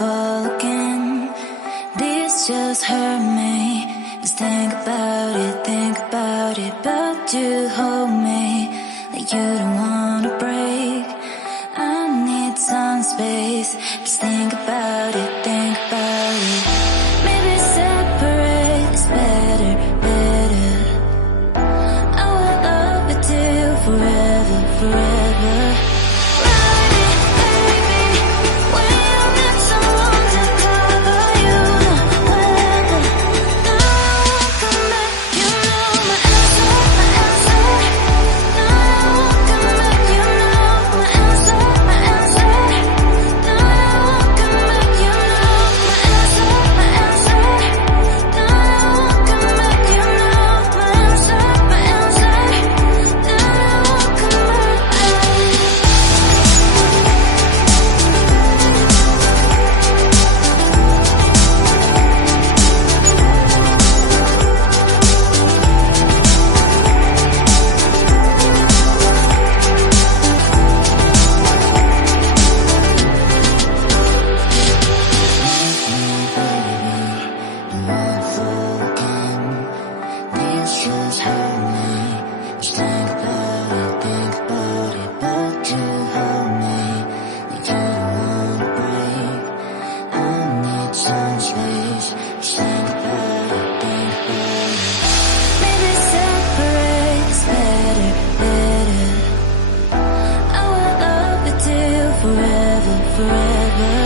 fall again. This just hurt me. Just think about it, but you hold me like you don't wanna break. I need some space. Just think about it, maybe separate is better, better. I will love you till forever, forever. Just hurt me. Just think about it, but you hold me like you don't wanna break. I need some space. Just think about it, maybe separate is better, better. I will love you till forever, forever.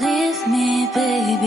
Leave me, baby.